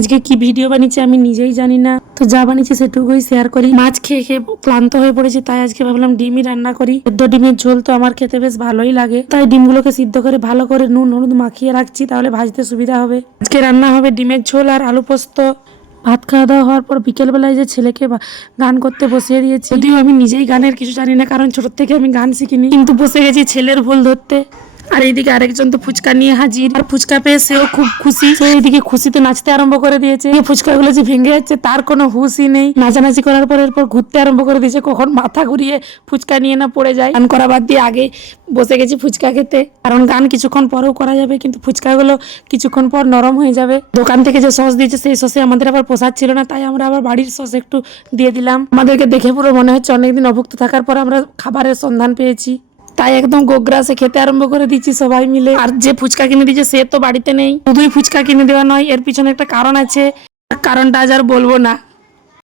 আজকে কি ভিডিও বানিয়েছি আমি নিজেই জানি না, তো যা বানিয়েছি সেটুকুই শেয়ার করি। মাছ খেয়ে খেয়ে ক্লান্ত হয়ে পড়েছি, তাই আজকে ভাবলাম ডিমই রান্না করি। সেদ্ধ ডিমের ঝোল তো আমার খেতে বেশ ভালোই লাগে, তাই ডিমগুলোকে সিদ্ধ করে ভালো করে নুন হলুদ মাখিয়ে রাখছি, তাহলে ভাজতে সুবিধা হবে। আজকে রান্না হবে ডিমের ঝোল আর আলু পোস্ত। ভাত খাওয়া দাওয়া হওয়ার পর বিকেলবেলায় যে ছেলেকে গান করতে বসিয়ে দিয়েছি, যদিও আমি নিজেই গানের কিছু জানি না, কারণ ছোট থেকে আমি গান শিখিনি, কিন্তু বসে গেছি ছেলের ভুল ধরতে। আর এইদিকে আরেকজন তো ফুচকা নিয়ে হাজির, আর ফুচকা পেয়ে সেও খুব খুশি। সে এইদিকে খুশিতে নাচতে আরম্ভ করে দিয়েছে। ফুচকাগুলো যে ভেঙে যাচ্ছে তার কোনো হুঁশই নেই। নাচানাচি করার পর এরপর ঘুরতে আরম্ভ করে দিয়েছে, কখন মাথা ঘুরিয়ে ফুচকা নিয়ে না পড়ে যায়। গান করা বাদ দিয়ে আগে বসে গেছি ফুচকা খেতে, কারণ গান কিছুক্ষণ পরেও করা যাবে, কিন্তু ফুচকাগুলো কিছুক্ষণ পর নরম হয়ে যাবে। দোকান থেকে যে সস দিয়েছে সেই সসে আমাদের আবার পোষাচ্ছিল না, তাই আমরা আবার বাড়ির সস একটু দিয়ে দিলাম। আমাদেরকে দেখে পুরো মনে হচ্ছে অনেকদিন অভুক্ত থাকার পর আমরা খাবারের সন্ধান পেয়েছি, তাই একদম গোগ্রাসে খেতে আরম্ভ করে দিচ্ছি সবাই মিলে। আর যে ফুচকা কিনে দিয়েছে সে তো বাড়িতে নেই। শুধুই ফুচকা কিনে দেওয়া নয়, এর পিছনে একটা কারণ আছে, কারণটা আজ আর বলবো না।